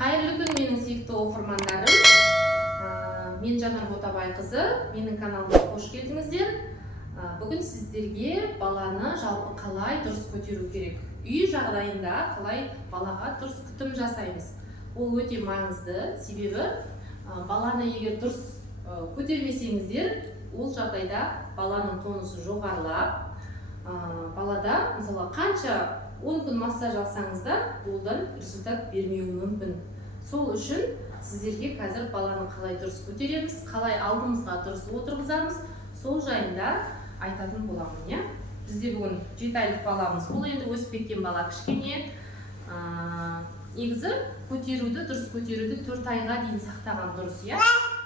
Қайырлы күн менің сүйікті оқырмандарым. Мен Жанар Ботабайқызы, менің каналыма қош келдіңіздер. Бүгін сіздерге баланы жалпы қалай дұрыс көтеру керек, үй жағдайында қалай балаға дұрыс күтім жасаймыз. Ол өте маңызды, себебі баланы егер дұрыс көтермесеңіздер, ол жағдайда баланың тонусы жоғарылап, балада мысалы қанша 10 күн массаж алсаңыз да, одан результат бермеуі мүмкін. Сол үшін сіздерге қазір баланы қалай дұрыс көтереміз, қалай алдымызға дұрыс отырғызамыз, сол жайында айтатын боламын. Бізде бүгін 7 айлық баламыз, бұл енді өсіп кеткен бала кішкене. Негізі дұрыс көтеруді 4 айға дейін сақтаған дұрыс.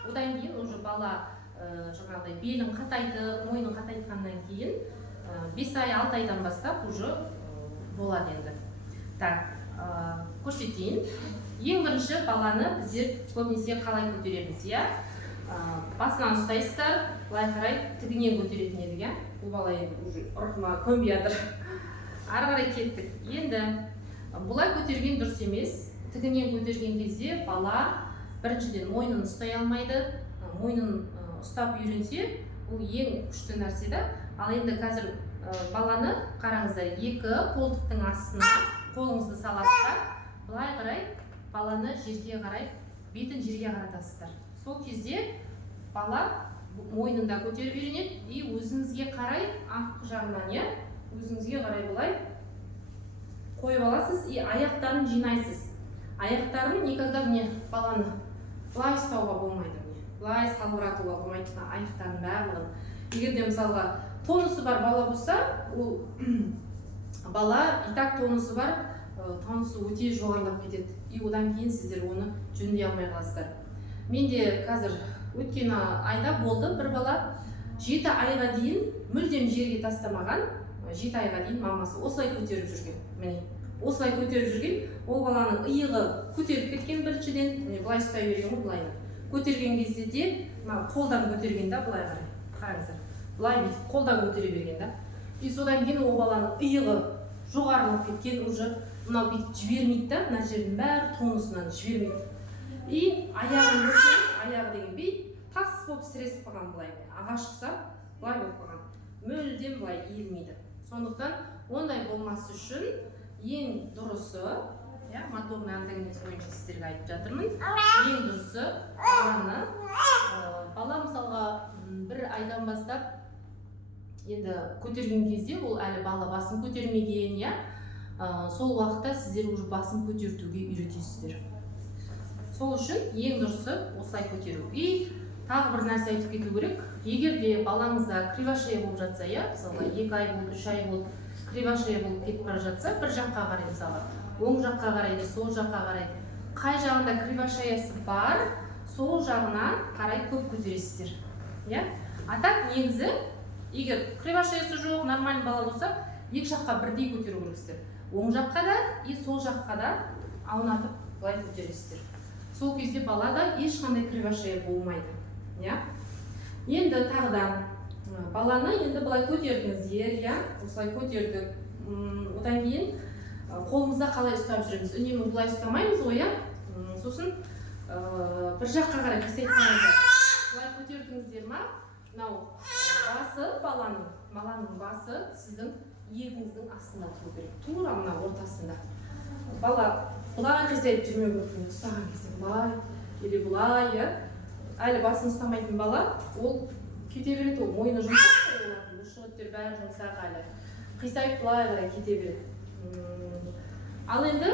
Одан кейін уже бала жаңағыдай белін қатайтып, мойнын қатайтқаннан кейін 5 ай, 6 айдан бастап уже болады енді. Так, көрсетейін. Ең бірінші баланы біздер көбінесе қалай көтереміз, басынан ұстайсыздар, былай қарай тігінен көтеретін едік, бұл бала енді уже ұрқыма көнбей жатыр. Ары қарай кеттік. Енді бұлай көтерген дұрыс емес. Тігінен көтерген кезде бала біріншіден мойнын ұстай алмайды. Мойнын ұстап үйренсе, бұл ең күшті нәрсе да. Ал енді қазір баланы қараңыздар, екі қолтықтың астына қолыңызды саласыздар, былай қарай баланы жерге қарай, бетін жерге қаратасыздар. Сол кезде бала мойнында көтеріп үйренеді, и өзіңізге қарай артқы жағынан, өзіңізге қарай былай қойып аласыз, и аяқтарын жинайсыз. Аяқтарын никогда баланы былай ұстауға болмайды, былай салбыратуға болмайды, аяқтарын барлығын. Егер де мысалға тонусы бар бала болса, ол бала и так тонусы бар, тонусы өте жоғарылап кетеді. И одан кейін сіздер оны жөндей алмай қаласыздар. Менде қазір өткен айда болды бір бала 7 айға дейін мүлдем жерге тастамаған, 7 айға дейін мамасы осылай көтеріп жүрген. Міне, осылай көтеріп жүрген, ол баланың иығы көтеріп кеткен біріншіден, былай ұстай берген ғой, былай. Көтерген кезде де қолдан көтерген да, былай қарай. Қараңыздар. Былай қолдан көтере берген да. И содан кейін ол баланың иығы жоғарылап кеткен, уже мынау бүйтіп жібермейді да, мына жердің бәрі тонусынан жібермейді. И аяғын көрсеңіз, аяғы деген бейт тас болып сіресіп қалған былай. Ағаш құса, былай болып қалған. Мүлдем былай иілмейді. Сондықтан ондай болмас үшін ең дұрысы, моторный антогенез бойынша сіздерге айтып жатырмын. Ең дұрысы баланы, бала мысалға бір айдан бастап енді көтерген кезде, ол әлі бала басын көтермеген, сол уақытта сіздер уже басын көтертуге үйретесіздер. Сол үшін ең дұрысы осылай көтеру. И тағы бір нәрсе айтып кету керек. Егер де балаңызда кривошея болып жатса, мысалға 2 ай болды, 3 ай болды, кривошея болып кетіп бара жатса, бір жаққа қарай мысалға, оң жаққа қарайды, сол жаққа қарайды. Қай жағында кривошеясы бар, сол жағына қарай көп көтересіздер. А так негізі, егер кривошеясы жоқ, нормальный бала болса, екі жаққа бірдей көтеру керексіздер. Оң жаққа да, и сол жаққа да аунатып былай көтересіздер. Сол кезде балада ешқандай кривошея болмайды. Енді тағыда баланы енді былай көтердіңіздер, осылай көтердік. Одан кейін қолымызда қалай ұстап жүреміз? Үнемі былай ұстамаймыз ғой, сосын бір жаққа қарай қисайтқаныздар. Былай көтердіңіздер ма? Мынау басы баланың басы сіздің иегіңіздің астында тұру керек. Тура мына ортасында. Бала бұлай қисайып жүрмеу керек. Ұстаған кезде бұлай, или бұлай, әлі басын ұстамайтын бала, ол кете береді, ол мойны жұмсақ болады. Бұлшық бәрі жұмсақ әлі. Қисайып бұлай қарай кете береді. Ал енді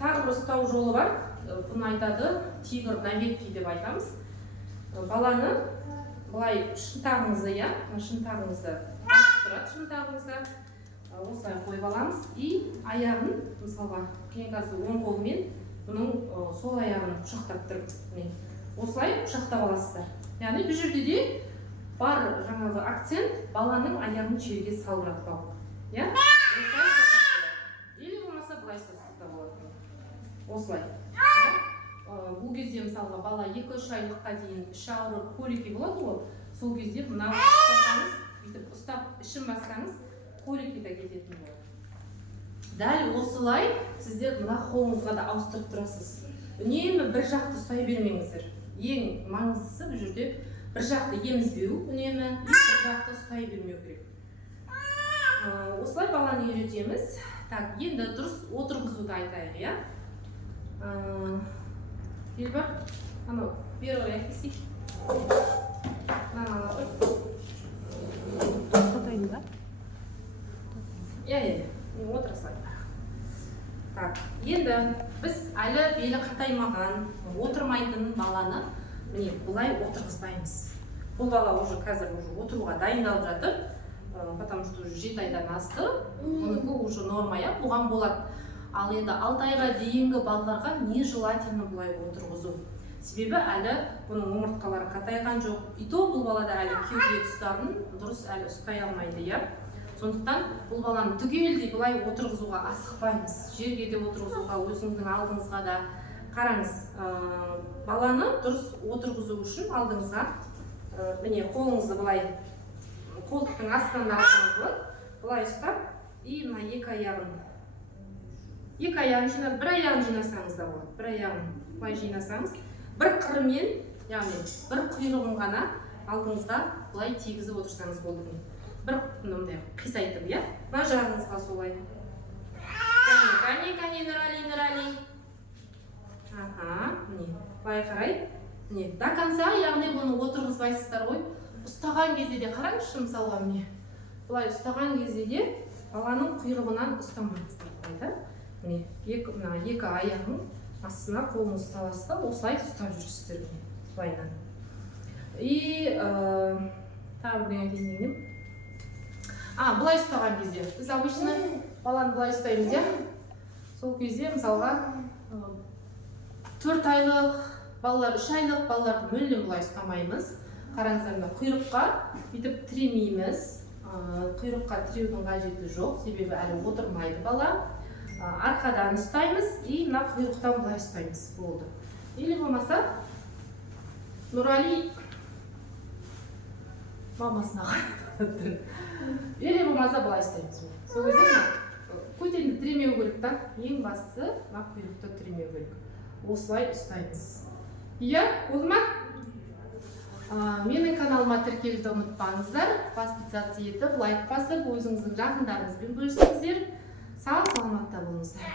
тағы бір ұстау жолы бар. Бұны айтады тигр навеки деп айтамыз. Баланы былай шынтағыңызды, шынтағыңызды басып тұрады, шынтағыңызда осылай қойып аламыз. И аяғын, мысалға, мен қазір оң қолмен бұның сол аяғын құшақтап тұрып, осылай құшақтап аласыздар. Яғни бұл жерде де бар жаңағы акцент баланың аяғын жерге салбыратпау. Или болмаса былай ұстап болады. Осылай. Бұл кезде мысалға бала 2-3 айлыққа дейін іші ауырып, колики болады ғой, сол кезде мына ұстасаңыз, бүйтіп ұстап ішін бассаңыз, колики да кететін болады. Дәл осылай сіздер мына қолыңызға да ауыстырып тұрасыз. үнемі бір жақты ұстай бермеңіздер. Ең маңыздысы бұл жерде бір жақты емізбеу, үнемі бір жақты ұстай бермеу керек. Осылай баланы үйретеміз. Так, енді дұрыс отырғызуды айтайық, иә? Елбар, анау, бері орай әкесей. Қатайын ба? Иә, отыра сай. Так, енді біз әлі белі қатаймаған, отырмайтын баланы міне бұлай отырғызбаймыз. Бұл бала уже қазір отыруға дайындалып жатыр, потому что 7 айдан асты, оныкі уже норма, иә, бұған болады. Ал енді 6 айға дейінгі балаларға не желательно бұлай отырғызу. Себебі әлі бұның омыртқалары қатайған жоқ. И то бұл балада әлі кеуде тұстарын дұрыс әлі ұстай алмайды, иә. Сондықтан бұл баланы түгелдей бұлай отырғызуға асықпаймыз. Жерге де отырғызуға, өзіңіздің алдыңызға да. Қараңыз, баланы дұрыс отырғызу үшін алдыңызға міне қолыңызды бұлай қолтықтың астынан алсаңыз болады. Бұлай ұстап, и мына екі аяғын жинап, бір аяғын жинасаңыз да болады. Бір аяғын бұлай жинасаңыз, бір қырымен, яғни бір құйрығын ғана алдыңызға бұлай тигізіп отырсаңыз болды. Бір мынандай қисайтып, иә? Мына жағыңызға солай. Кәне, нұрали. Аха, міне, былай қарай. Міне, до конца, яғни бұны отырғызбайсыздар ғой. Ұстаған кезде де қараңызшы, мысалға міне. Бұлай ұстаған кезде де баланың құйрығынан ұстамаңыздар. Міне, екі аяғын астына қолыңыз саласыз да, осылай ұстап жүрсіздер. Бұлайынан. И тағы бірдеңе айтайын. Бұлай ұстаған кезде. Біз обычно баланы бұлай ұстаймыз, иә? Сол кезде, мысалға, 4 айлық балалар, 3 айлық балаларды мүлдем бұлай ұстамаймыз. Қараңыздар, құйрыққа бүйтіп тіремейміз. Құйрыққа тіреудің қажеті жоқ, себебі әлі отырмайды бала. Арқадан ұстаймыз, и мына құйрықтан бұлай ұстаймыз. Болды. Или болмаса, Нұрали мамасына қарайды. Или болмаса бұлай ұстаймыз. Сол кезде көтерінді тіремеу керек та, ең бастысы мына құйрықты тіремеу керек. Осылай ұстаймыз. Иә, болды ма? Менің каналыма тіркелуді ұмытпаңыздар. Подписаться етіп, лайк басып, өзіңіздің жақындарыңызбен бөлісіңіздер. Сау саламатта болыңыздар.